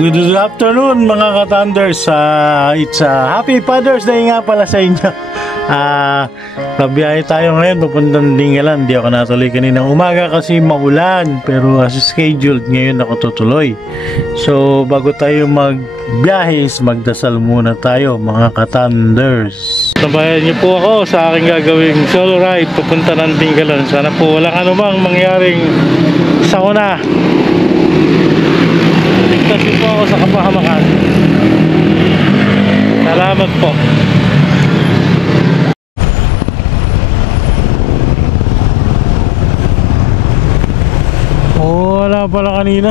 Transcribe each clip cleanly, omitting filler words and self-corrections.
Good afternoon mga ka-Thunders. It's Happy Father's Day nga pala sa inyo. Pabiyahe tayo ngayon papuntang Dingalan. Di ako natuloy kaninang umaga kasi maulan, pero as scheduled ngayon ako tutuloy. So bago tayo magbiyahe, magdasal muna tayo mga ka-Thunders. Sabayan niyo po ako sa aking gagawing solo ride papunta ng Dingalan. Sana po walang anumang mangyaring sakuna. Ligtas po ako sa kapahamakan. Salamat po. Wala pala kanina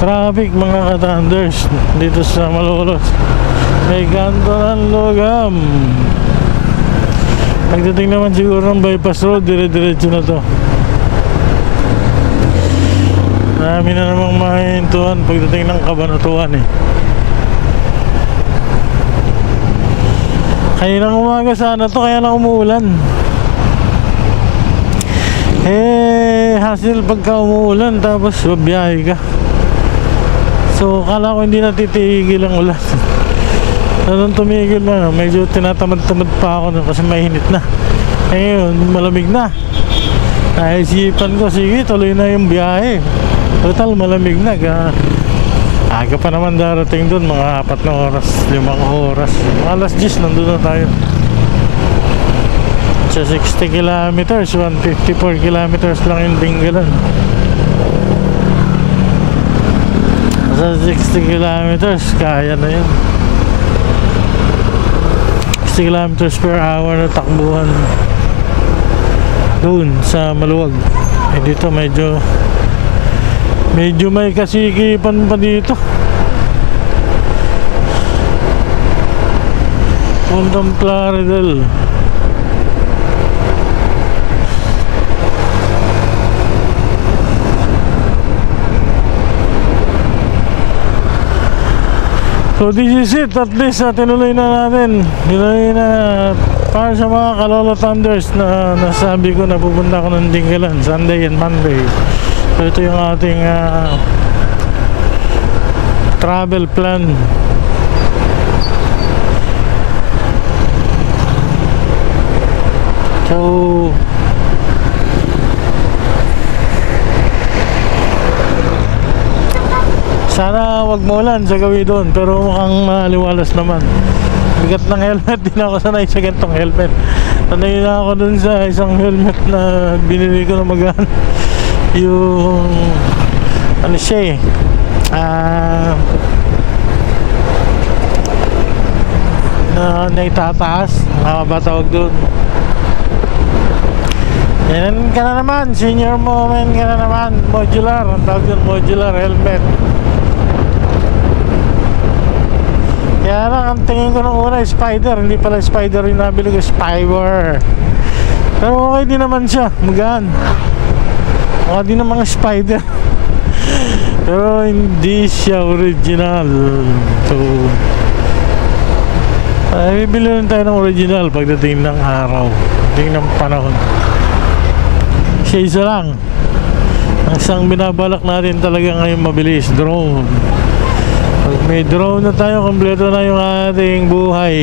traffic mga ka-Thunders dito sa Malolos. May kanto ng Logam. Pagdating naman siguro ng bypass road, dire-diretso na to. Marami na namang mahintuan pagdating ng Kabanatuan eh. Kaninang umaga sana to, kaya lang umuulan. Hassle pagka umuulan tapos biyahe ka. So kala ko hindi natitigil ang ulan. Nung tumigil na, medyo tinatamad-tamad pa ako kasi mainit na. Ngayon malamig na. Naisipan ko, sige tuloy na yung biyahe. Total malamig na. Aga pa naman darating doon, mga 4 na oras, 5 oras. Alas 10 nandun na tayo. Sa 60 kilometers, 154 kilometers lang yung Dingalan. Sa 60 kilometers, kaya na yun. 60 kilometers per hour na takbuhan doon sa maluwag. Dito medyo may kasikipan pa dito. Puntang Plaridel. So this is it, at least tinuloy na natin. Tinuloy na para sa mga Kalolo Thunders na nasabi ko na pupunta ako ng Dingalan Sunday and Monday. So ito yung ating travel plan. So sana wag maulan sa gawi doon, pero mukhang maliwalas naman. Bigat ng helmet, di na ako sanay sa gantong helmet. Sanay na ako dun sa isang helmet na binili ko na magaan. Yung ano siya na itataas, ba tawag doon? Yan ka na naman, senior moment ka na naman. Modular, ang tawag doon, modular helmet. Kaya lang, ang tingin ko nung una Spider, hindi pala Spider yung nabili ko, Spywer. Pero okay din naman siya, magaan. Mukha din ng mga Spider. Pero hindi siya original. So bibili rin tayo ng original pagdating ng araw, pagdating ng panahon. Siya isa lang. Ang isang binabalak natin talaga ngayon mabilis, drone. Pag may drone na tayo, kompleto na yung ating buhay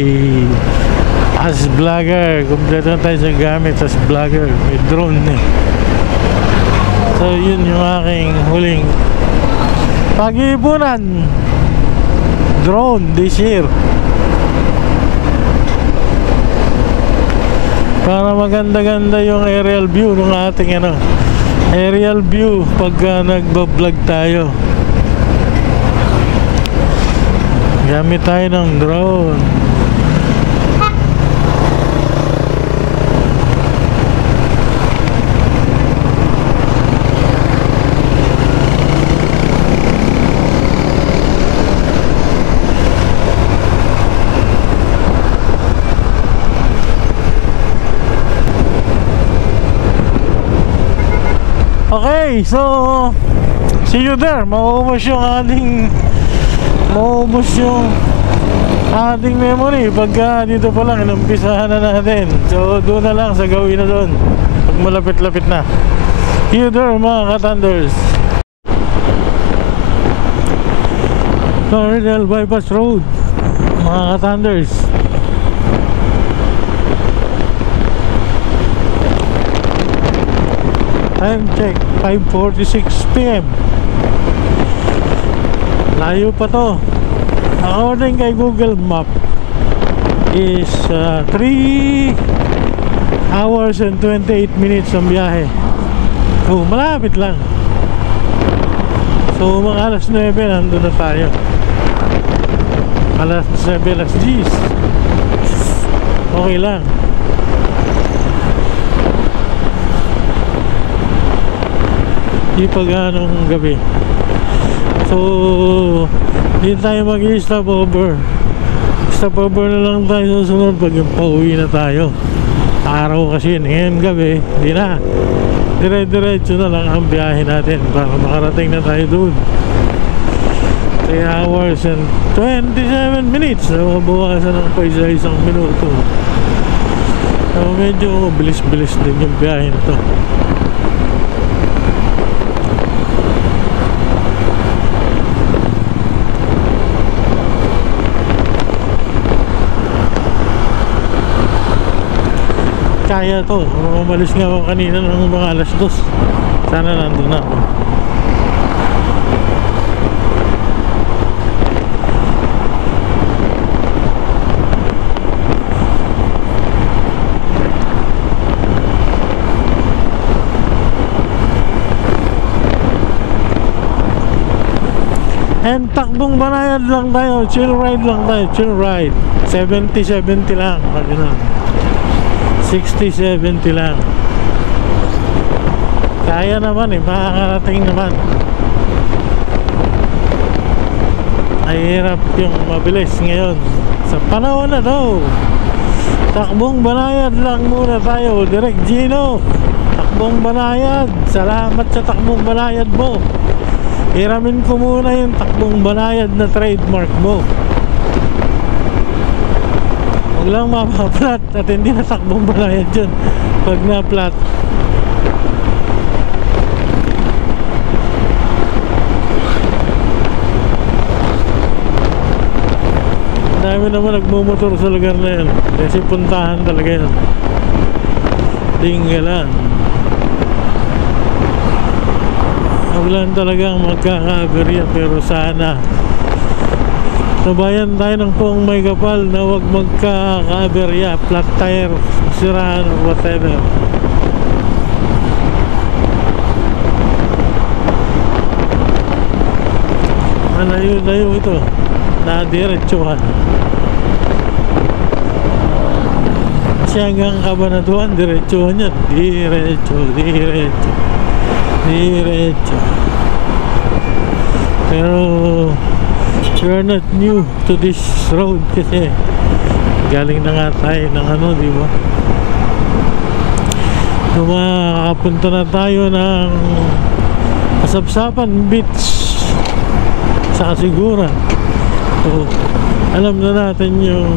as vlogger. Kompleto na tayo sa gamit as vlogger. May drone eh. So yun yung aking huling pag-iipunan, drone this year, para maganda-ganda yung aerial view ng ating aerial view pagka nagbablog tayo. Gamit tayo ng drone. Okay, so see you there. Maubos yung ating memory pagka dito pa lang inumpisahan na natin. So doon na lang sa gawin na doon pag malapit-lapit na. See you there mga ka-Thunders. Coronel Bypass Road, mga ka-Thunders. Time check 5:46 PM. Layo pa to. According kay Google Map is 3 hours and 28 minutes ang biyahe. So malapit lang. So mga alas 9 nandun na tayo. Alas 9, alas 10. Okay lang. Di pa ganong gabi. So hindi tayo mag-stop over. Stop over na lang tayo susunod pag pauwi na tayo. Araw kasi ngayon gabi, hindi na. Dire-diretso na lang ang biyahe natin para makarating na tayo doon. 3 hours and 27 minutes. So mabawasan ng pa isang minuto. So medyo bilis-bilis din yung biyahe na to. Kaya to. Umalis nga ako kanina ng mga alas 2. Sana nandun na ako. And takbong banayad lang tayo. Chill ride lang tayo. Chill ride 70-70 lang. Ganun. 60-70 lang. Kaya naman makakarating naman. Ay hirap yung mabilis ngayon sa panahon na to. Takbong banayad lang muna tayo. Direct Gino, takbong banayad. Salamat sa takbong banayad mo. Hiramin ko muna yung takbong banayad na trademark mo. Huwag lang mapaplat at hindi na takbong banayad dyan pag na-plat. Ang dami naman nagmumotor sa lugar na yan kasi puntahan talaga yan. Tinggalan. Huwag lang talagang magkaka-aberya, pero sana sabayan tayo ng puong may kapal na huwag magkaka-aberya, flat tire, siraan or whatever. Malayo-layo ito na diretsuhan. Kasi hanggang Cabanatuan diretsuhan yan. Diretso. Pero we're not new to this road kasi galing na nga tayo ng ano, di ba? So makakapunta na tayo ng Kasapsapan Beach sa Kasiguran. So alam na natin yung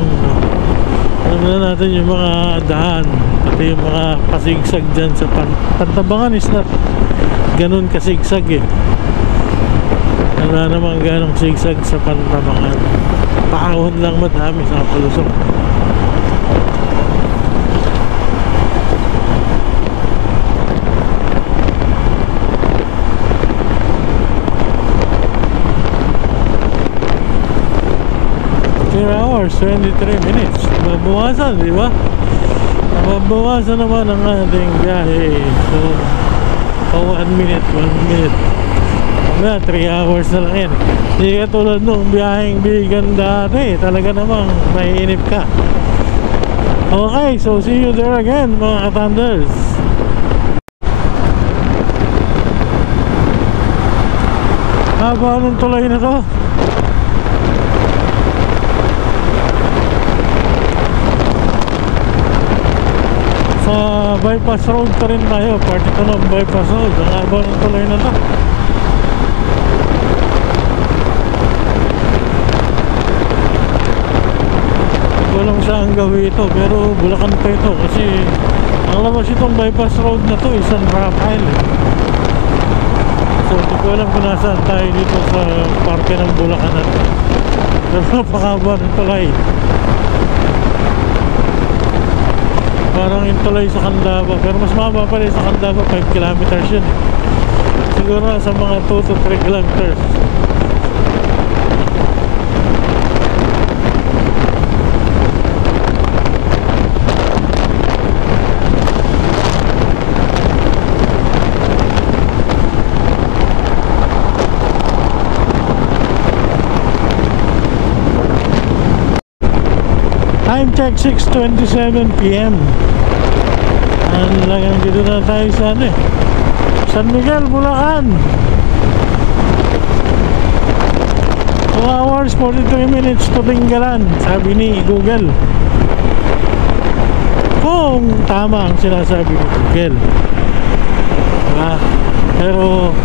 mga daan, pati yung mga pasigsag dyan sa Pantabangan is not ganun kasigsag eh. Wala namang ganong sigsag sa Pantabangan. Paahon lang madami sa palusok. Hours, 23 minutes. Mabawasan, di ba? Mabawasan naman ang ating biyahe. So, 1 minute. Mamaya, 3 hours na lang yan. Hindi katulad nung biyaheng Bigan dati. Talaga namang maiinip ka. Okay, so see you there again, mga ka-Thunders. Haba nung tulay na to. Sa bypass road pa rin tayo. Part ito ng bypass road. Ang haba ng tuloy na to. Walang saan gawin ito, pero Bulacan pa ito kasi ang labas itong bypass road na to is San Rafael. So hindi ko alam kung nasaan tayo dito sa parke ng Bulacan natin. Pero napakaba ng tulay. Parang yung tulay sa Candaba, pero mas mababa pa rin sa Candaba, 5 kilometers yun. Siguro sa mga 2 to 3 kilometers. Time check 6:27 PM. Lang dito na tayo sa San Miguel, Bulacan. 2 hours 43 minutes to Tinggalan, sabi ni Google. Kung tama ang sinasabi ni Google, diba? Pero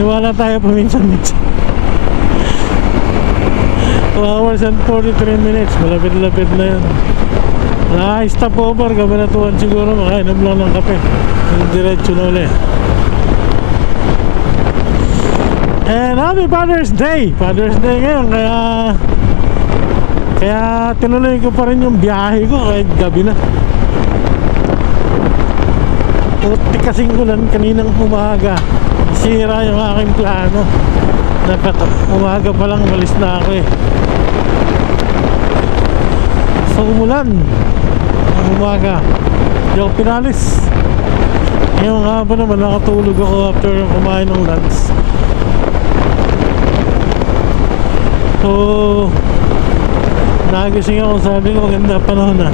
niwala tayo paminsan-minsan. 2 hours and 43 minutes, malapit-lapit na yun. Stop over, kabanatuan siguro, makainom lang ng kape, diretso na ulit. And happy Father's Day! Father's Day ngayon, kaya tinuloy ko pa rin yung biyahe ko kahit gabi na. Puti kasing ulan kaninang umaga, sira yung aking plano. Dapat umaga pa lang malis na ako So umulan ang umaga, di ako pinalis. Ngayong hapon naman nakatulog ako after kumain ng lunch. So nagising ako, sabi ko maganda panahon na,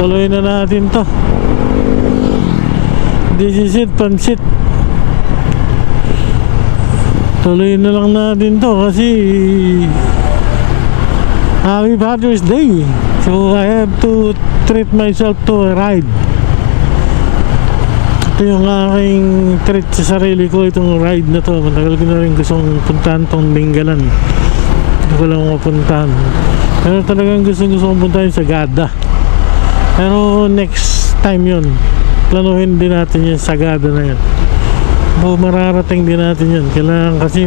tuloy na natin to. This is it, pansit. Tuloy na lang natin to kasi happy Father's Day. So I have to treat myself to a ride. Ito yung aking treat sa sarili ko, itong ride na to. Matagal ko na rin gustong puntahan tong Tinggalan. Hindi ko lang mapuntahan. Pero talagang gusto kong puntahan sa Sagada. Pero next time yun, planuhin din natin yung Sagada na yun. Mararating din natin yun. Kailangan kasi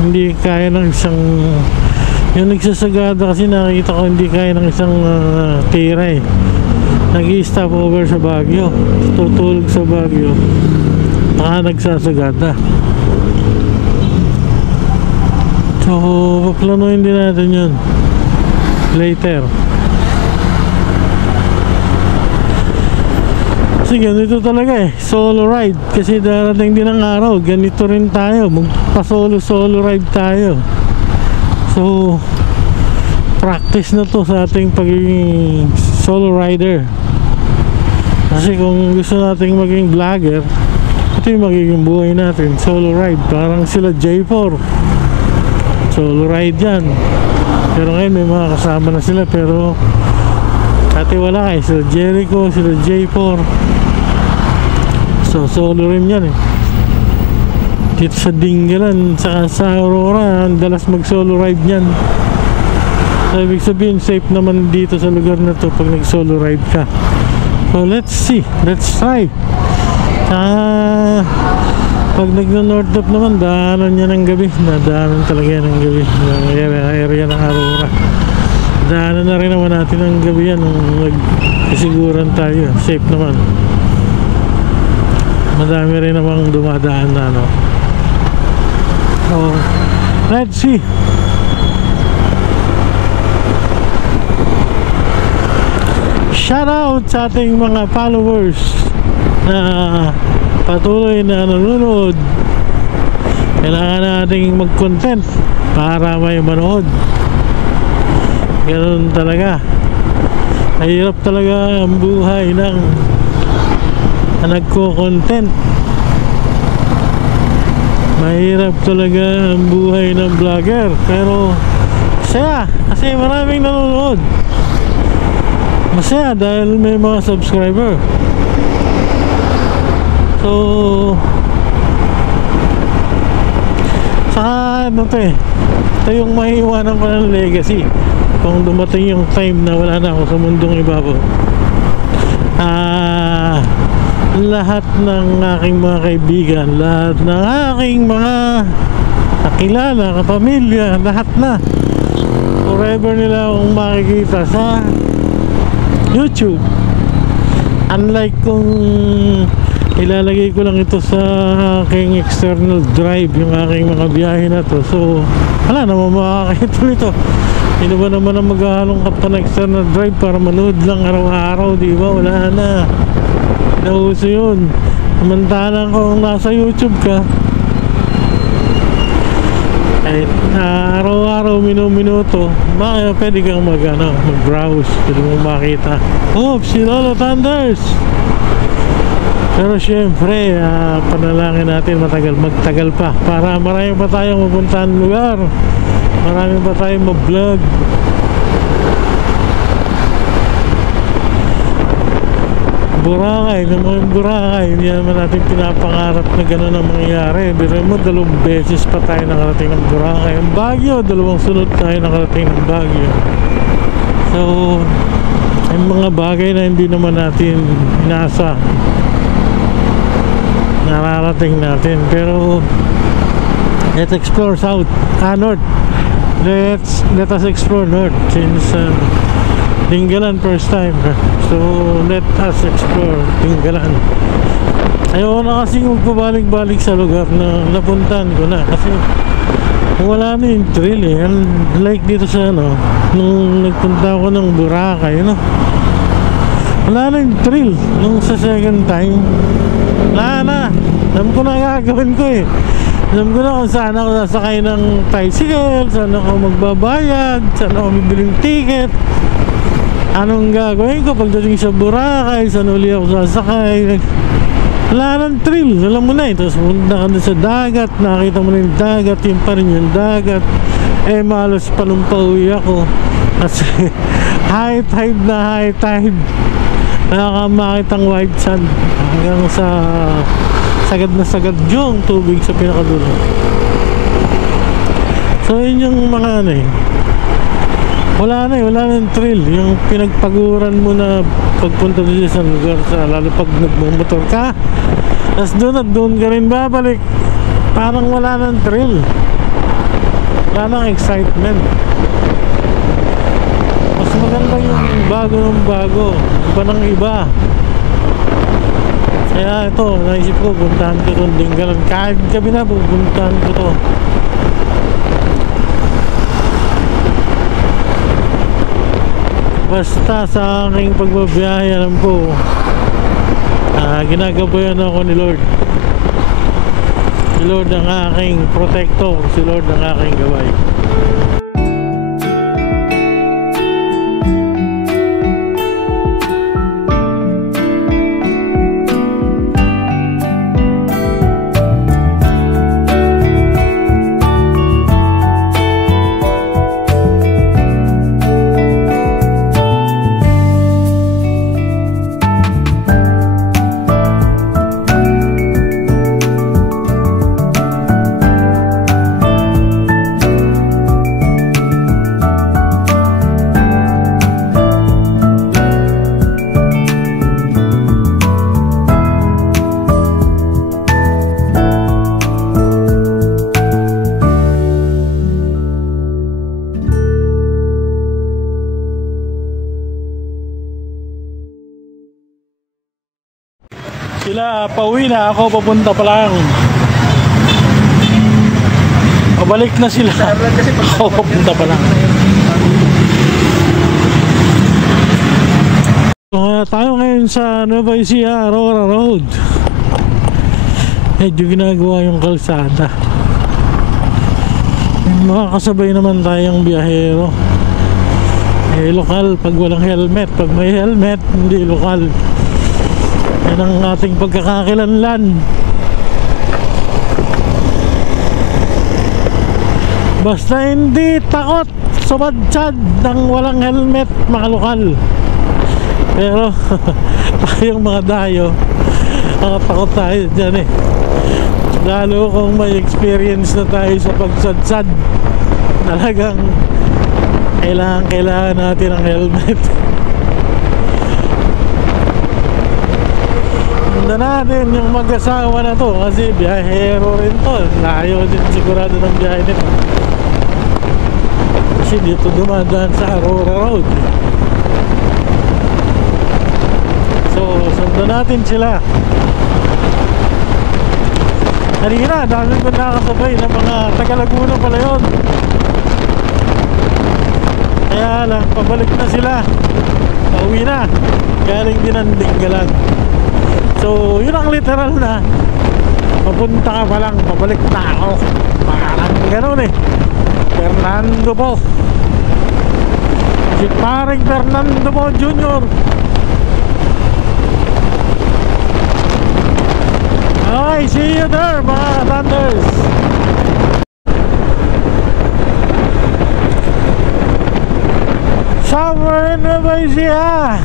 hindi kaya ng isang yung nagsasagada, kasi nakikita ko hindi kaya ng isang tira nag-i-stop over sa Baguio, tutulog sa Baguio, nagsasagada. So paplanuhin din natin yun later. Kasi ganito talaga solo ride. Kasi darating din ang araw, ganito rin tayo, magpa-solo ride tayo. So practice na to sa ating pagiging solo rider. Kasi kung gusto nating maging vlogger, ito yung magiging buhay natin, solo ride. Parang sila J4, solo ride yan. Pero ngayon may mga kasama na sila, pero dati wala sila Jericho, sila J4. So solo rin yan dito sa Tinggalan, sa Aurora, ang dalas mag solo ride yan. So ibig sabihin safe naman dito sa lugar na to pag nag solo ride ka. So let's see, let's try. Pag nagna-north up naman, daanan niya ng gabi. Nadaanan talaga yan ng gabi, area ng Aurora. Daanan na rin naman natin ng gabi yan nung nagkasiguran tayo, safe naman. Madami rin namang dumadaan na So let's see. Shout out sa ating mga followers na patuloy na nanonood. Kailangan nating mag-content para may manood. Ganun talaga. Mahirap talaga ang buhay ng nagko-content. Mahirap talaga ang buhay ng vlogger, pero masaya kasi maraming nanonood. Masaya dahil may mga subscriber. So saka ito yung maiiwanan ko ng legacy kung dumating yung time na wala na ako sa mundong ibabaw. lahat ng aking mga kaibigan, lahat ng aking mga kakilala, kapamilya, lahat na forever nila akong makikita sa YouTube. Unlike kung ilalagay ko lang ito sa aking external drive, yung aking mga biyahe na to, so wala naman makakita nito. Sino ba naman ang maghahalongkat pa ng external drive para manood lang araw-araw, di ba? Wala na, nauso yun. Samantalang kung nasa YouTube ka, kahit araw-araw, minuto, pwede kang mag-browse, pwede mo makita, oh, si Lolo Thunders. Pero syempre, panalangin natin magtagal pa para marami pa tayong mapuntahan lugar, marami pa tayong mag-vlog. Boracay, naman Boracay, hindi naman natin pinapangarap na gano'n ang mangyayari. Pero mo, 2 beses pa tayo nakarating ng Boracay. Ang Baguio, 2 sunod tayo nakarating ng Baguio. So, yung mga bagay na hindi naman natin inasa, nararating natin. Pero let's explore south, north. Let us explore north since Dingalan first time, so let us explore Dingalan. Ayaw na kasi magpabalik-balik sa lugar na napuntahan ko na, kasi wala na yung thrill eh. Like dito sa nung nagpunta ako ng Boracay, wala na yung thrill. Nung sa second time, wala na. Alam ko na gagawin ko eh. Alam ko na kung saan ako sasakay ng tricycle, saan ako magbabayad, saan ako bibiling ticket, anong gagawin ko pagdating sa Boracay, saan uli ako sasakay. Wala nang thrill, alam mo na eh. Tapos punta ka na sa dagat, nakita mo na yung dagat, yung pa rin yung dagat. Malos pa nung pauwi ako kasi high tide na high tide, nakakamakitang white sand hanggang sa sagad na sagad yung tubig sa pinakadulo. So yun yung mga wala nang thrill. Yung pinagpaguran mo na pagpunta doon sa lugar, lalo pag nagmumotor ka, tapos doon at doon ka rin babalik, parang wala nang thrill, wala nang excitement. Mas maganda yung bago ng bago, iba ng iba. Kaya ito, naisip ko, puntahan ko itong Dingalan. Kahit gabi na, pupuntahan ko ito. Basta sa aking pagbabiyahe, alam ko ginagabayan ako ni Lord. Si Lord ang aking protector, si Lord ang aking gabay. Sila pauwi na, ako papunta pa lang. Pabalik na sila. Ako papunta pa lang. Tayo ngayon sa Nueva Ecija, Aurora Road. Medyo ginagawa yung kalsada. Makakasabay naman tayong biyahero. Lokal pag walang helmet. Pag may helmet, hindi lokal. Yan ang ating pagkakakilanlan. Basta hindi takot sumadsad ng walang helmet, mga lokal. Pero tayong mga dayo, takot tayo dyan eh. Lalo kung may experience na tayo sa pagsadsad, talagang kailangan natin ang helmet. Sundan natin yung mag-asawa na to kasi biyahero rin to. Layo din sigurado ng biyahe nito. Kasi dito dumadaan sa Aurora Road. So sundan natin sila. Kanina, dami ko nakakasabay ng mga taga-Laguna pala yun. Kaya lang, pabalik na sila. Pauwi na. Galing din ang Dinggalan. So, yun ang literal na papunta ka pa lang, pabalik na ako. Parang gano'n eh. Fernando po. Si paring Fernando po Jr. Okay, see you there mga Thunders. Somewhere in Nueva Ecija.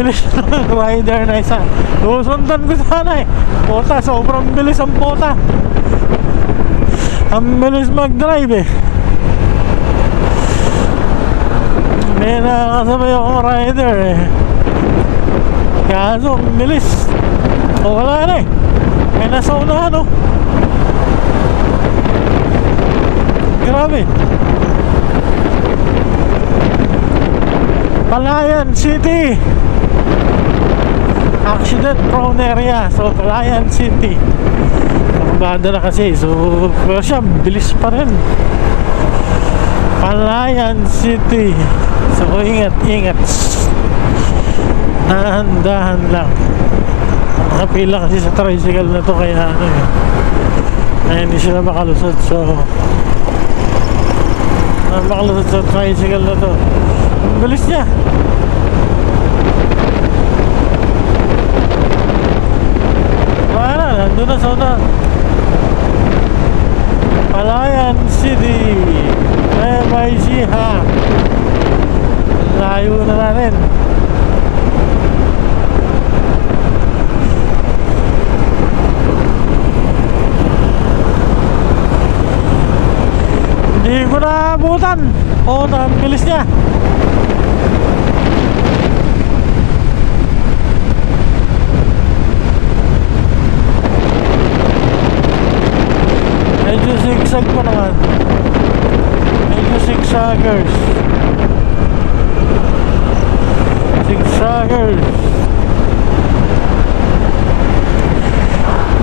Bilis ng rider na isa. Susundan ko sana eh. Pota, sobrang bilis ang pota. Ang bilis mag-drive eh. May nakasabay akong rider eh. Kaso ang bilis. O wala na eh. May nasa unahan oh. Grabe. Palayan City. Accident prone area. So Palayan City. Nakabada na kasi. So pero siya bilis pa rin. Palayan City. So ingat. Dahan-dahan lang. Nakapila kasi sa tricycle na to. Kaya ano eh, kaya hindi sila makalusot. So makalusot sa tricycle na to. Ang bilis niya. Nandun na sa una. Palayan City, Nueva Ecija. Layo na natin. Hindi ko naabutan. Oo, ang bilis niya. Medyo zigzag pa naman. Medyo zigzaggers.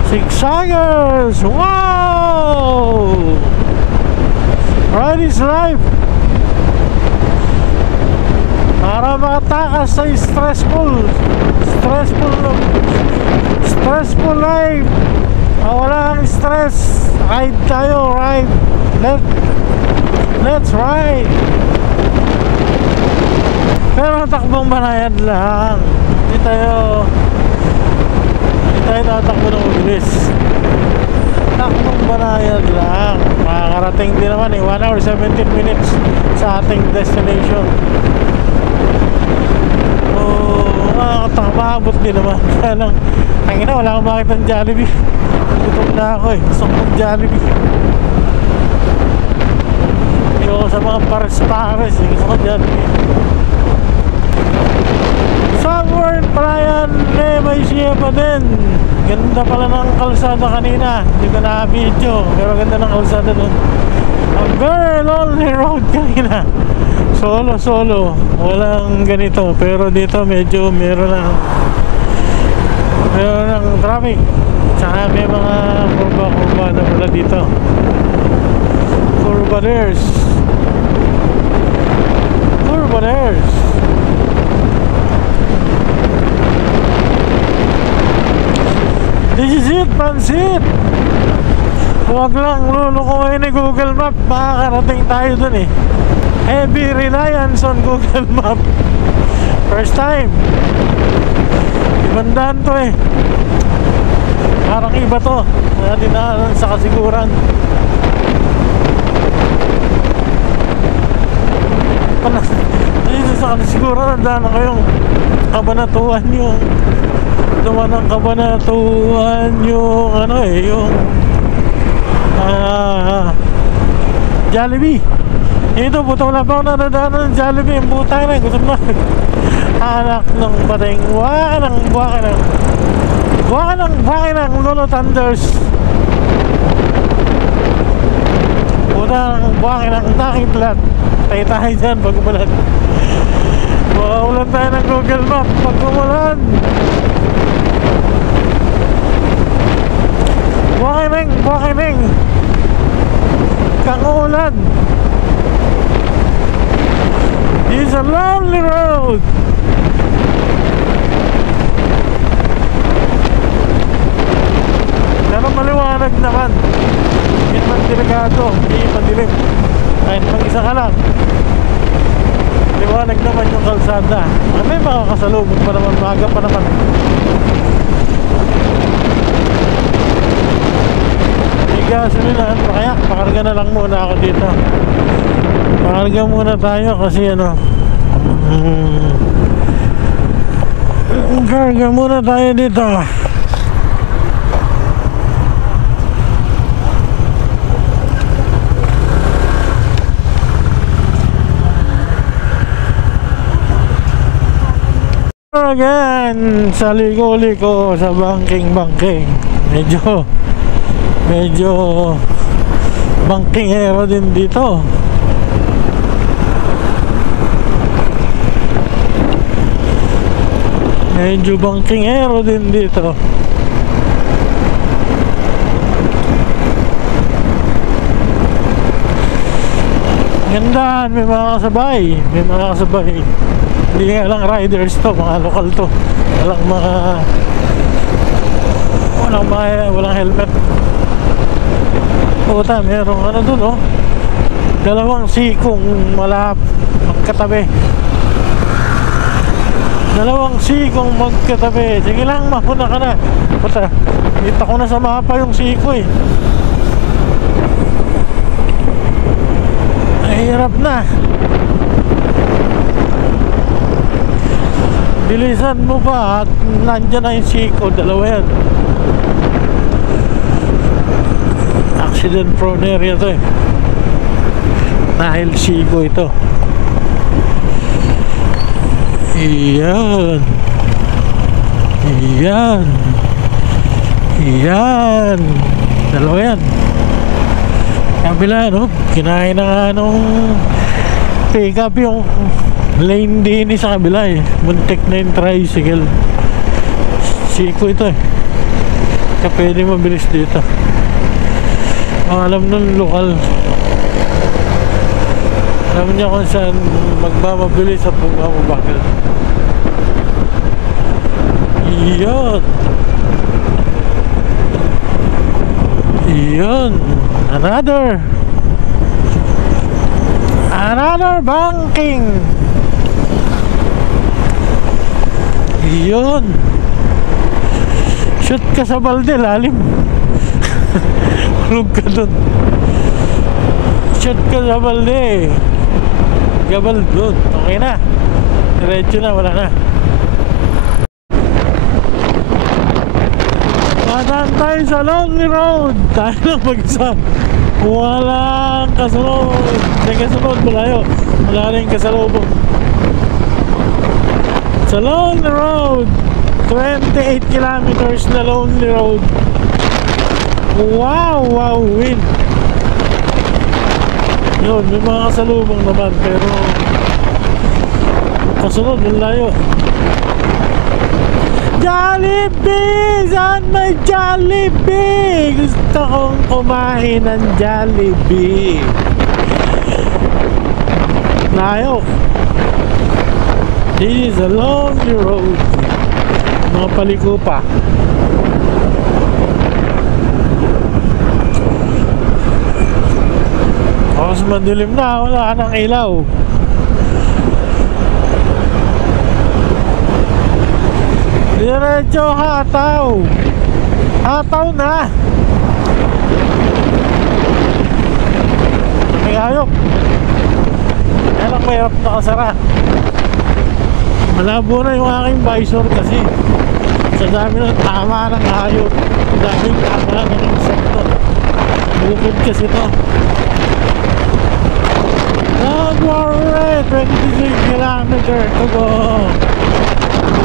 Zigzaggers. Wow! Ride is life. Para makatakas sa stressful life. Wala ang stress. Ride tayo, ride. Let's ride. Pero takbong banayad lang. Hindi tayo tatakbo ng mabilis. Takbong banayad lang. Makakarating din naman eh 1 hour 17 minutes sa ating destination. So makakatakbabot din naman. Kaya lang ang ina, wala akong makita ng Jollibee. Gutom na ako eh. Gusto ko ng Jollibee. Ayoko sa mga pares-pares eh. Gusto ko Jollibee. Somewhere in Palayan, Nueva Ecija pa din. Ganda pala ng kalsada kanina. Hindi ko na-video, pero ganda ng kalsada dun. A very lonely road kanina. Solo. Walang ganito. Pero dito medyo meron ng traffic. Tsaka may mga kurba na pala dito. Kurbaders. This is it, Pansit. Huwag lang lulukuhin ni Google Map. Makakarating tayo dun eh. Heavy reliance on Google Map. First time. Ibandaan to eh. Parang iba to. Dinaanan sa kasiguran. Dito sa kasiguran, nandaan ako yung Kabanatuan, yung duman ng Kabanatuan, yung ano eh, yung Jollibee. Ito, puta, wala pa ako nadadaanan ng Jollibee. Ang puta na, gusto mo. Anak ng bating, buwaka ng Lolo Thunders. Puta ng buwaka ng nakitlat. Tayo dyan pag umulan. Makaulan tayo ng Google Map pag umulan. Buwakineng kang ulan. It's a lonely road. Pero maliwanag naman. Hindi naman delikado, hindi madilim. Kahit mag-isa ka lang, liwanag naman yung kalsada. May makakasalubong pa naman, maaga pa naman. May gasolinahan pa kaya, pakarga na lang muna ako dito. Pakarga muna tayo kasi ano, karga muna tayo dito. Again, sa liko-liko sa banking medyo bankingero din dito. Medyo bankingero din dito. Gandahan, may mga kasabay. Hindi nga lang riders to, mga lokal to. Walang helmet. Puta, merong ano dun, oh. Dalawang sikong magkatabi. Sige lang, mahuna ka na. Puta, kita ko na sa mapa yung siko eh. Mahirap na. Bilisan mo pa at nandyan na yung siko. Dalawa yan. Accident prone area to eh. Dahil siko ito. Iyan. Dalawa yan. Kabila, no? Kinain na nga nung pick up yung lane din sa kabila eh. Muntik na yung tricycle. Siko ito eh. Kaya pwede mabilis dito. Alam nun lokal. Alam niya kung saan magmamabilis at magmamabakal. Iyon. Another banking. Iyon. Shoot ka sa balde, lalim. Hulog ka dun. Shoot ka sa balde. Gabal dun. Okay na. Diretso na, wala na. Madaan tayo sa lonely road. Tayo lang mag-isa. Walang kasunod. May kasunod, malayo. Wala rin kasalubong. Sa lonely road, 28 kilometers na lonely road. Wow, win. Yun, may mga kasalubong naman, pero kasunod, ang layo. Jollibee! Saan may Jollibee? Gusto kong kumain ng Jollibee. Layo. This is a lonely road. Mga paliko pa. Tapos madilim na, wala nang ilaw. Diretso hataw. Hataw na. May hayop. Kaya lang mahirap nakasara. Malabo na yung aking visor kasi sa dami ng tama ng hayop. Sa dami ng tama ng insekto. Bukod kasi ito. 26 kilometer to go.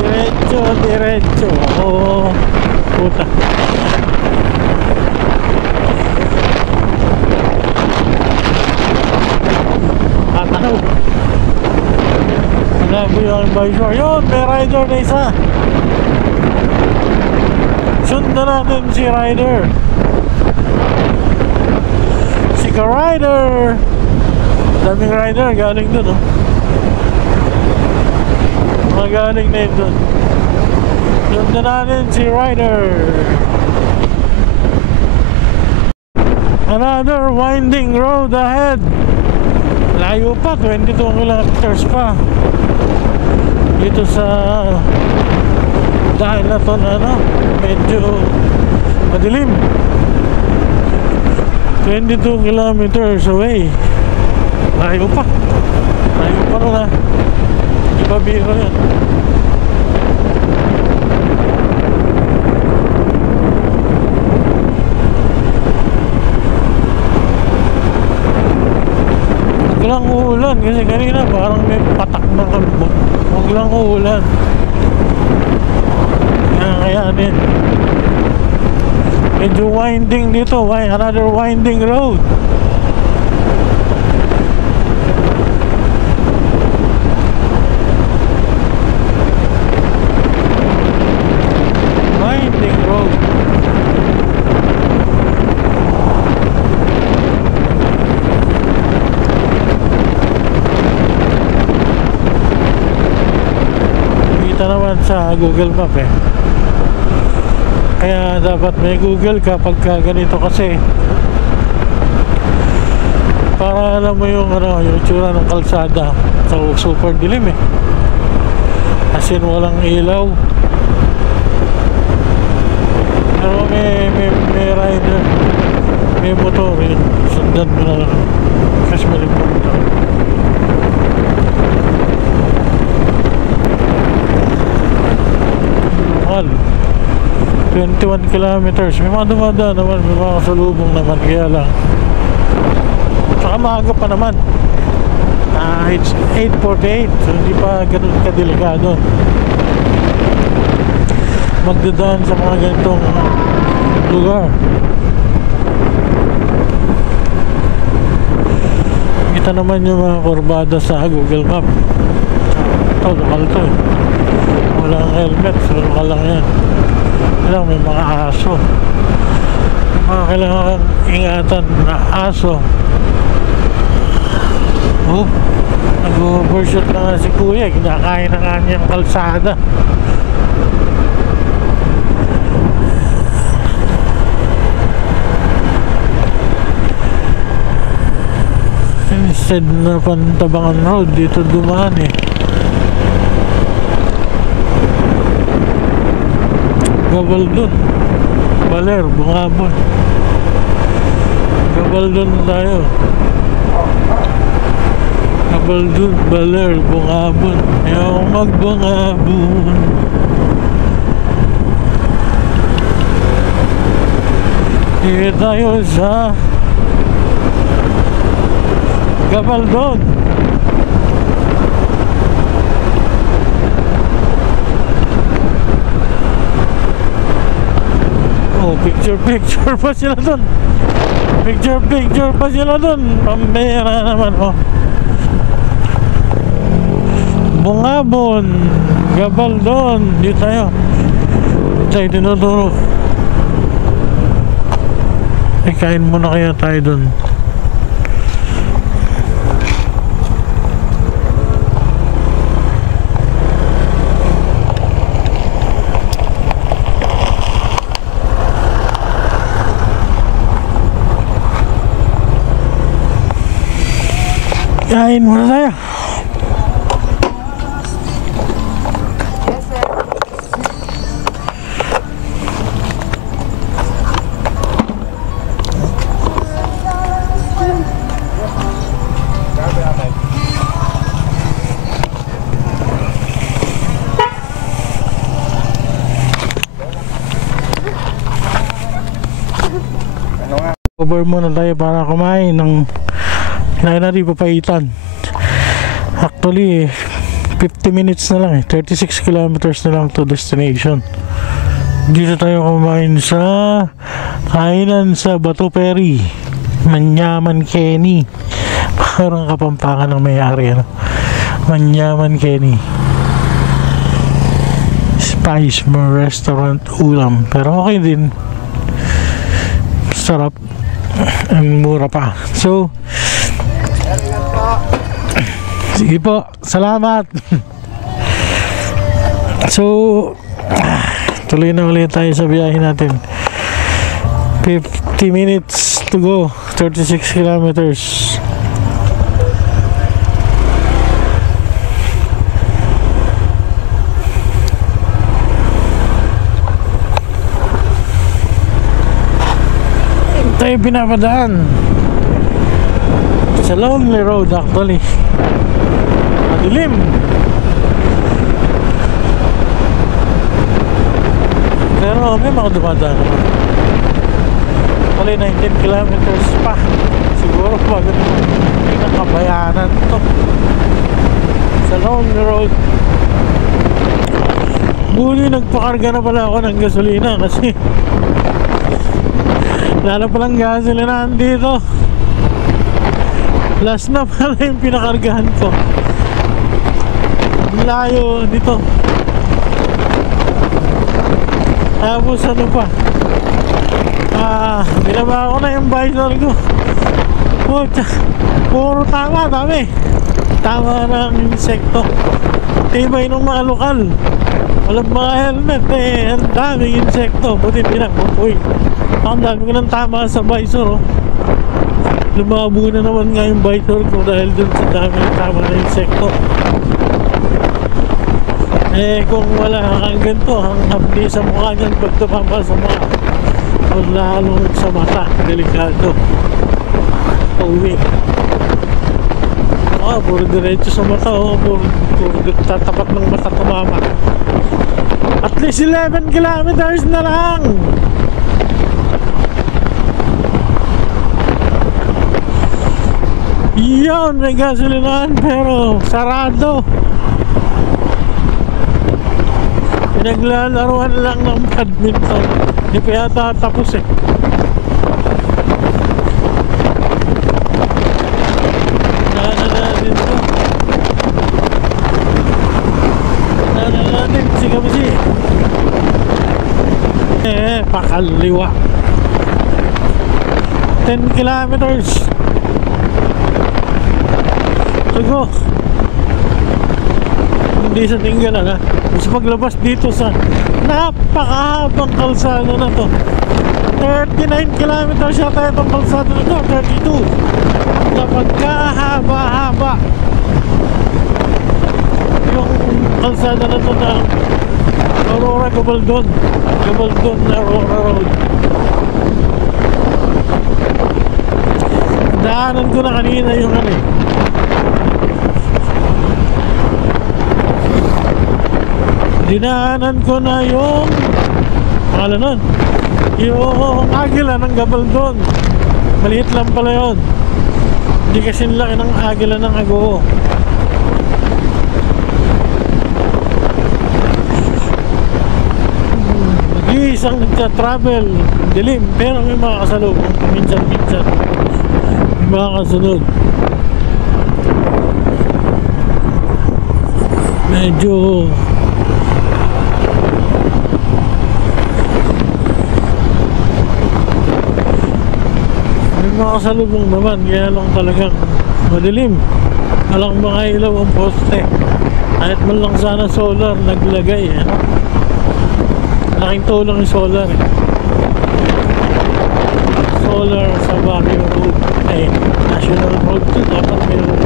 Diretso, diretso. Oh, puta. Atanaw. Sinabi yung advisor. Yun, may rider na isa. Sundan natin si rider. Si ka-rider. Daming rider galing dun, oh. Mga galing na yun dun. Sundan natin si rider. Another winding road ahead. Layo pa, 22 kilometers pa. Dito sa dahil na to na ano, medyo madilim. 22 kilometers away. Layo pa. Layo pa nun, ha. Hindi pa biro yan. Huwag lang uulan kasi kanina parang may patak na kalbog. Huwag lang uulan. Kayanin. Medyo winding dito. Another winding road. Winding road. Kita naman sa Google Map eh. Kaya dapat may Google kapag ganito kasi para alam mo yung ano, yung tsura ng kalsada. So super dilim eh. As in walang ilaw. Pero may rider, may motor yun. Sundan mo na lang kasi may motor. Mahal 21 kilometers. May mga dumadaan naman, may mga kasalubong naman, kaya lang saka maaga pa naman. It's 8:48, so hindi pa ganun kadelikado magdadaan sa mga ganitong lugar. Kita naman yung mga kurbada sa Google Map. Ito, lokal to eh. Walang helmet, so lokal lang yan. Alam, may mga aso. Mga kailangan ingatan na aso. Oh, nag-overshoot na nga si kuya. Kinakain na nga niyang kalsada. Instead na Pantabangan Road, dito dumaan eh. Gabaldon, Baler, Bungabon. Gabaldon tayo. Gabaldon, Baler, Bungabon. Ayaw magbungabon. Dito tayo sa Gabaldon. Oh, picture pa sila dun. Picture pa sila dun. Pambera naman, oh. Bungabon, Gabaldon. Dito tayo. Dito tayo tinuturo. Kain muna kaya tayo dun. Kain muna tayo. Over muna tayo para kumain ng kinain natin papaitan. Actually 50 minutes na lang 36 kilometers na lang to destination. Dito tayo kumain sa kainan sa Bato Perry, Manyaman Kenny. Parang Kapampangan ng may-ari, ano? Manyaman Kenny Spice Restaurant ulam, pero okay din, sarap and mura pa. So sige po, salamat. So tuloy na ulit tayo sa biyahe natin. 50 minutes to go, 36 kilometers. Tayo pinapadaan sa lonely road actually. Madilim. Pero may mga dumadaan naman. Actually 19 kilometers pa. Siguro pag may nakabayanan to sa lonely road. Buti nagpakarga na pala ako ng gasolina kasi lalo palang gasolinahan dito. Last na pala yung pinakargahan ko. Layo dito. Tapos ano pa, binaba ko na yung visor ko. Puro tama, dami. Tama ng insekto. Tibay ng mga lokal. Walang mga helmet ang daming insekto. Buti pinagpupuy. Ang dami ko ng tama sa visor, oh. Lumabo na naman nga yung visor ko dahil dun sa dami ng tama na insekto. Kung wala kang ganito, ang hapdi sa mukha niyan pag tumama sa mukha, lalo sa mata, delikado. Pauwi. Puro diretso sa mata, oh. Puro tatapat ng mata tumama. At least 11 kilometers na lang. Yun, may gasolinahan pero sarado. Pinaglalaruan lang ng badminton. Hindi pa yata tapos eh. Nana natin to. Nana natin si Kamisi. Pakaliwa. 10 kilometers. Tugo. Hindi sa tinggalan, ha. Mas paglabas dito sa napakahabang kalsada na to. 39 kilometers yata itong kalsada na to. 32. Dapat kahaba-haba yung kalsada na to na Aurora Gabaldon na Aurora Road. Daanan ko na kanina yung ano eh, dinaanan ko na yung pangalan nun, yung agila ng Gabaldon. Maliit lang pala yun, hindi kasi laki ng agila ng Agoo. Mag-iisang nagka-travel, dilim, pero may mga kasalubong minsan-minsan, may mga kasunod. Medyo makasalubong naman, kaya lang talagang madilim. Walang mga ilaw ang poste. Kahit man lang sana solar naglagay, ano? Laking tulong yung solar eh. Solar sa Baguio Road, National Road 2, dapat mayroon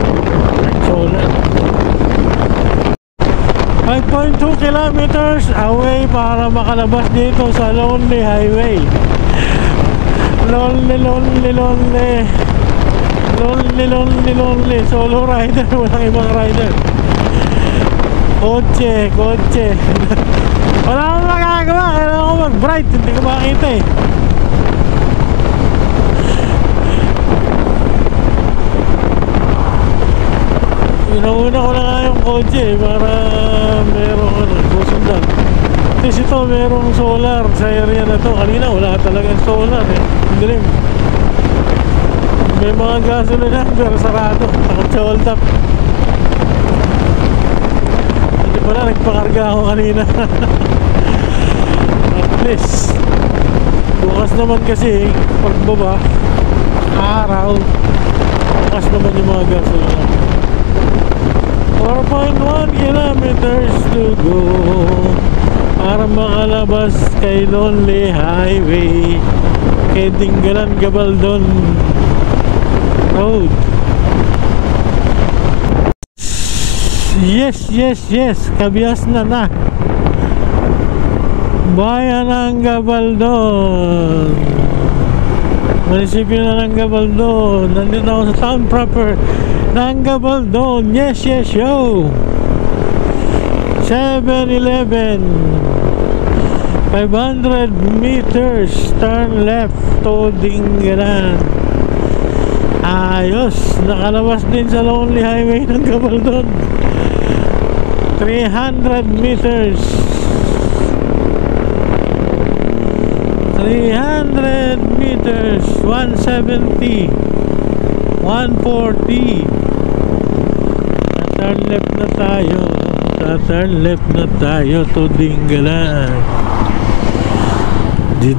solar. 5.2 kilometers away para makalabas dito sa Lonely Highway. Lonely solo rider, walang ibang rider. Kotse wala akong magagawa, kailangan ko mag bright, hindi ko makita eh. Inauna ko na nga yung kotse para merong susundan. Kasi ito merong solar sa area na to. Kanina wala talagang solar eh. Dilim. May mga gasolina pero sarado. Takot sa hold up. Hindi pala nagpakarga ako kanina. At least bukas naman kasi pagbaba araw bukas naman yung mga gasolina. 4.1 kilometers to go para makalabas kay Lonely Highway kay Dingalan Gabaldon Road. Yes, kabias na bayan ng Gabaldon, munisipyo na ng Gabaldon. Nandito ako sa town proper ng Gabaldon. Yes, yo 7-Eleven, 500 meters turn left to Dingalan. Ayos, nakalabas din sa Lonely Highway ng Gabaldon. 300 meters 170 140. Turn left na tayo to Dingalan.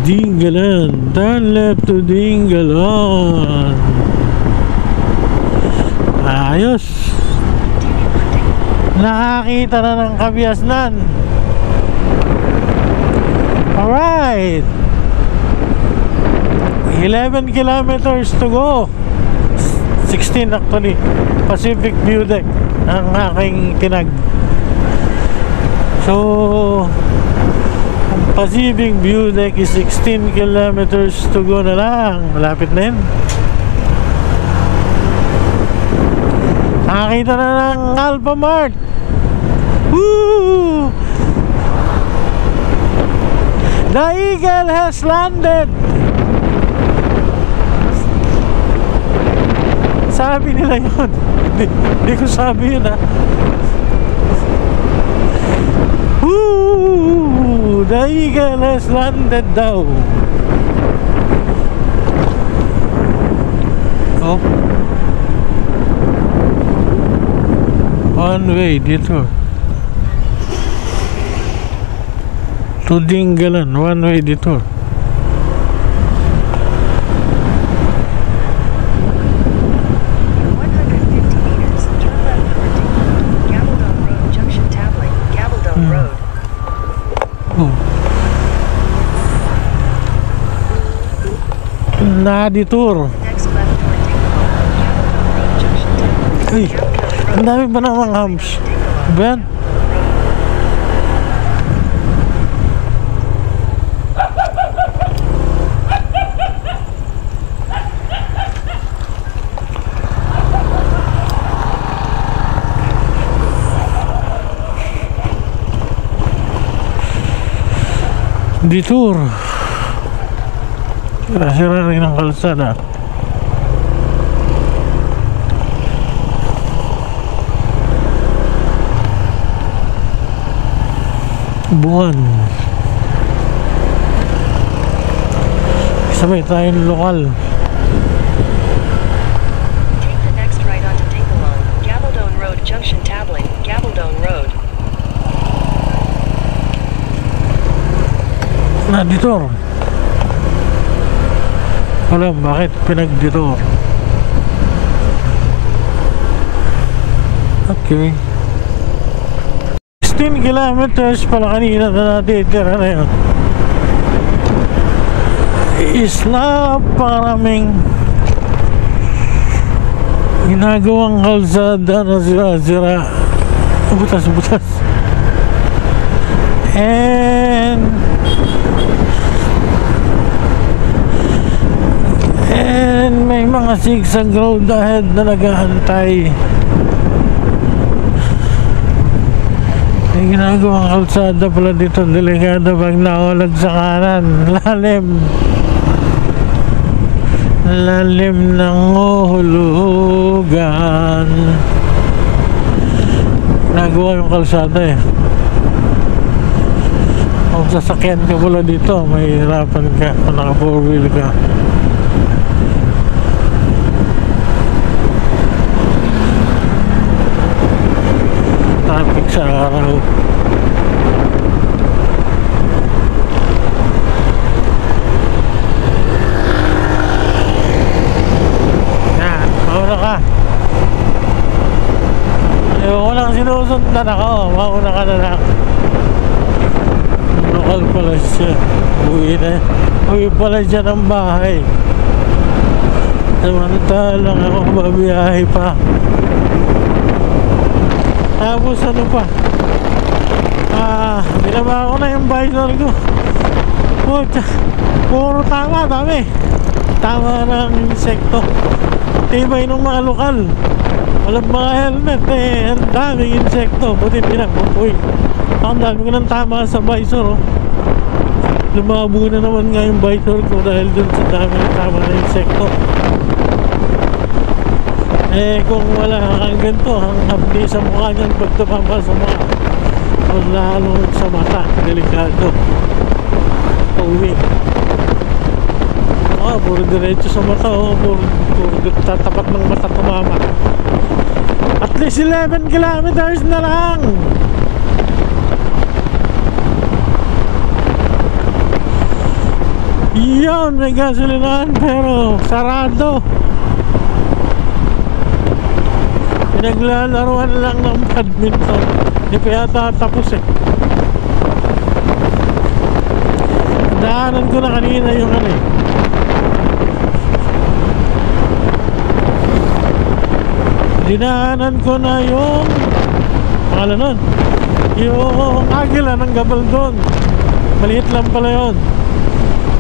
Dingalan, turn left to Dingalan. Ayos, nakakita na ng kabiasnan. Alright, 11 kilometers to go. 16 actually. Pacific View Deck ang aking tinag. So Pacific View Deck is 16 kilometers to go na lang. Malapit na yun. Nakakita na ng Alphamart. Woo! The Eagle has landed. Sabi nila yun. Hindi ko sabi yun ha. Woo! The Eagle has landed daw. Oh, one way detour to Dingalan, one way detour. Na detour. Ay, ang dami pa namang humps. Ben? Detour. Sira rin ang kalsada. Buwan. Sabay tayong lokal. Take the next right onto Dingalan, Gabaldon Road Junction Tabling, Gabaldon Road. Na detour. Alam bakit pinag-detour. Okay, 16 kilometers pala kanina na natitira na yun. Is napakaraming ginagawang kalsada na sira-sira, butas-butas, and may mga zigzag road ahead na nag-aantay. May ginagawang kalsada pala dito, delikado pag nahulag sa kanan. Lalim ng uhulugan. ginagawa yung kalsada eh. Kung sasakyan ka pala dito, may hirapan ka kung naka 4-wheel ka. Traffic sa araw. Yan, mauna ka. Ayaw lang sinusundan ako, mauna ka na lang. Lokal pala siya. Uwi pala siya ng bahay. Samantalang ako babiyahe pa. Tapos ano pa, binaba ko na yung visor ko. Pucha, puro tama, dami. Tama ng insekto. Tibay ng mga lokal. Walang mga helmet eh. Ang daming insekto. Buti pinagpupuy. Ang dami ko ng tama sa visor oh. Lumabo na naman nga yung visor ko dahil dun sa dami ng tama ng insekto. Eh kung wala kang ganito, ang hapdi sa mukha niyan pag tumama sa mukha, o lalo sa mata, delikado. Uwi. Puro diretso sa mata oh. Puro tatapat ng mata tumama. At least 11 kilometers na lang. Yun, may gasolinahan pero sarado. Pinaglalaruan lang ng badminton. Hindi pa yata tapos eh. Daanan ko na kanina yung ano eh. Dinaanan ko na yung pangalan nun, yung agila ng Gabaldon. Maliit lang pala yun.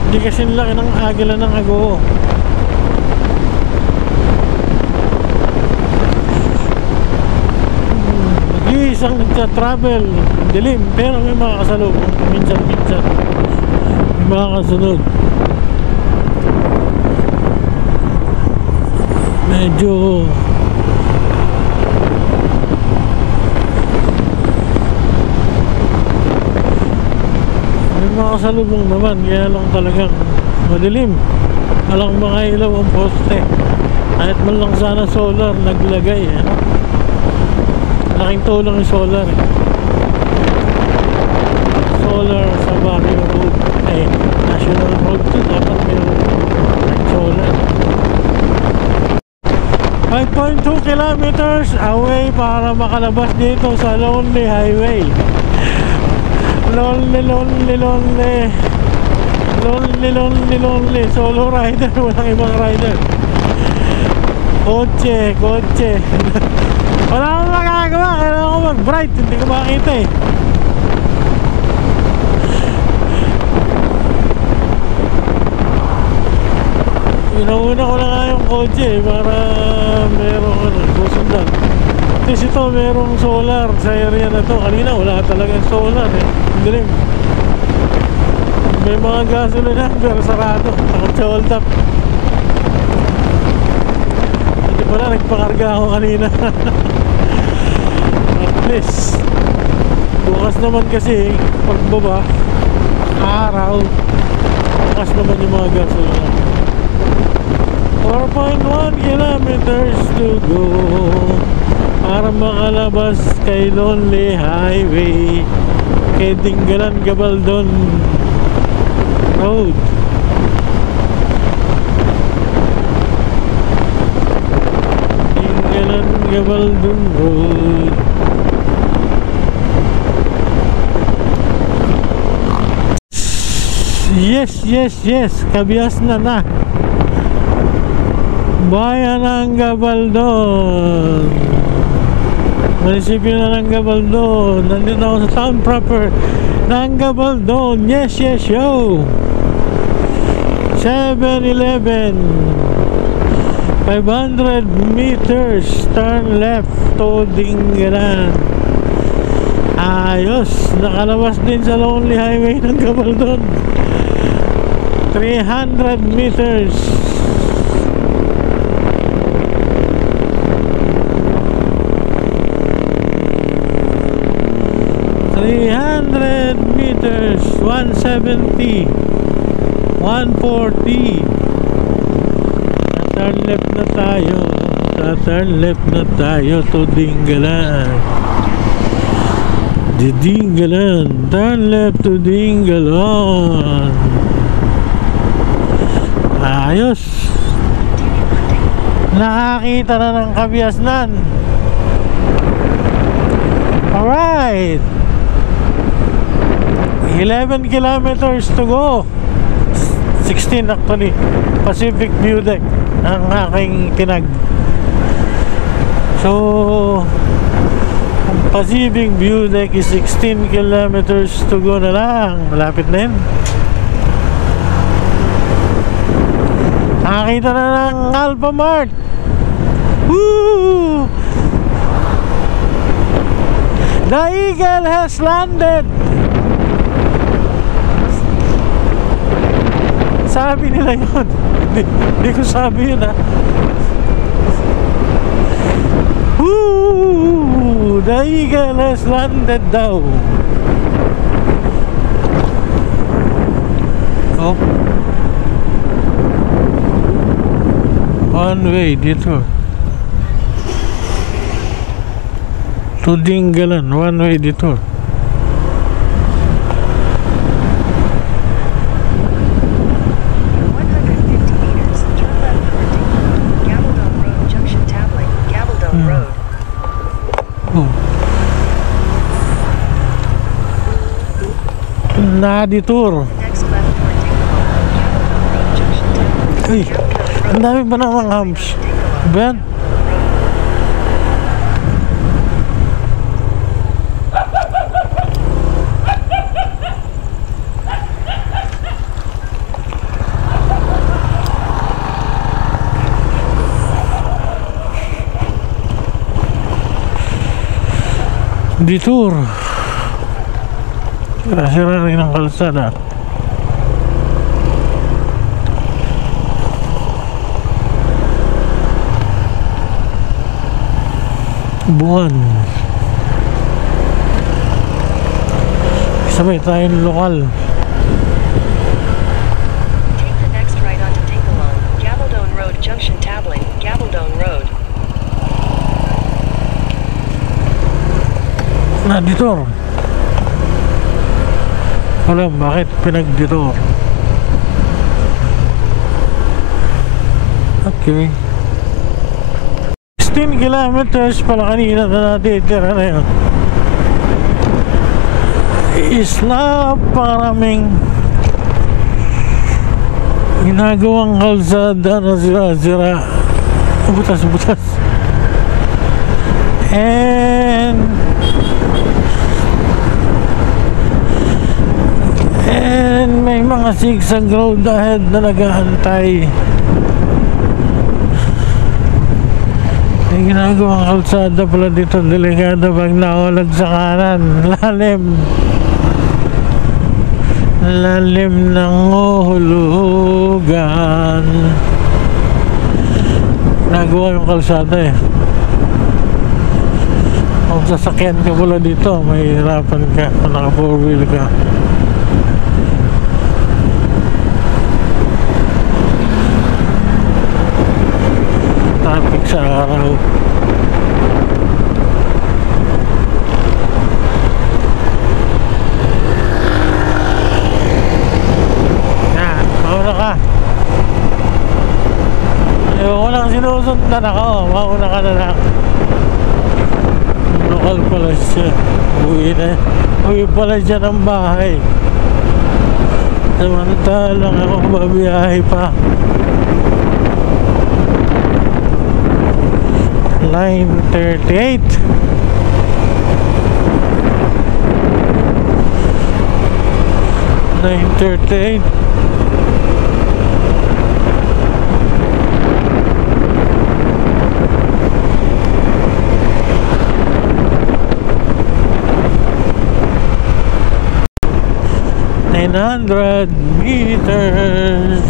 Hindi kasi laki ng agila ng Agoo. Nag-iisang nagta-travel, dilim, pero may mga kasalubong. Minsan-minsan may mga kasunod. Medyo makasalubong naman, kaya lang talagang madilim. Walang mga ilaw ang poste. Kahit man lang sana solar naglagay ano? Laking tulong yung solar eh. Solar sa Barrio Road eh, National Road to, dapat meron solar. 5.2 kilometers away para makalabas dito sa Lonely Highway. Lonely solo rider, walang ibang rider. Kotse wala akong magagawa, kailangan ko mag bright, hindi ko makita eh. Inauna ko na nga yung kotse eh, para merong susundan. Kasi ito merong solar sa area na to. Kanina wala talagang solar eh. Hindi rin. May mga gasolina pero sarado. Takot sa hold up. Hindi pala nagpakarga ako kanina. At least bukas naman kasi pagbaba araw, bukas naman yung mga gasolina. 4.1 kilometers to go para makalabas kay Lonely Highway, kay Dingalan Gabaldon Road. Dingalan Gabaldon Road. Yes, Kabias na bayan ng Gabaldon, munisipyo na ng Gabaldon. Nandito ako sa town proper ng Gabaldon. Yes, yo 7-Eleven, 500 meters turn left to Dingalan. Ayos, nakalabas din sa Lonely Highway ng Gabaldon. 300 meters. 170, 140. Turn left na tayo. Turn left na tayo to Dingalan. Di Dingalan. Turn left to Dingalan. Ayos. Nakakita na ng Kabiasnan. Alright. 11 kilometers to go. 16 actually. Pacific View Deck ang aking tinag. So Pacific View Deck is 16 kilometers to go na lang. Malapit na yun. Nakakita na ng Alphamart. Woo! The Eagle has landed. Sabi nila yun. Hindi ko sabi yun, ha. Woo! The Eagle has landed daw. Oh. One way dito. To Dingalan, one way dito. 150 meters, turn left onto Gabaldon Road, Junction Tabling, Gabaldon Road. Oh. Na-detour. Next left toward Dingalan, Gabaldon Road, Junction Tabling, Ay, Gabaldon ang Road. dami ba namang hams? Ba yan? Detour. Sira-sira rin ang kalsada. Buwan. Sabay tayong lokal. Take the next right onto Dingalan, Gabaldon Road, Junction Tabling, Gabaldon Road. Na-detour. Alam, bakit pinag-detour? Okay. 16 kilometers pala kanina na natitira na yun. Is napakaraming ginagawang kalsada na sira-sira. Butas-butas. And may mga zigzag road ahead na naghahantay. May ginagawang kalsada pala dito, delikado pag naulag sa kanan. Lalim ng uhulugan. Nagawa yung kalsada eh. Kung sasakyan ka pala dito, may hirapan ka kung naka 4-wheel ka. Traffic sa araw. Yan, mauna ka. Ayoko lang sinusundan ako. Mauna ka na lang. Lokal pala siya. Uwi pala siya ng bahay. Samantalang ako babiyahe pa. Line 38. Line 38. $900 meters.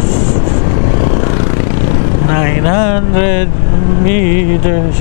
900 meters.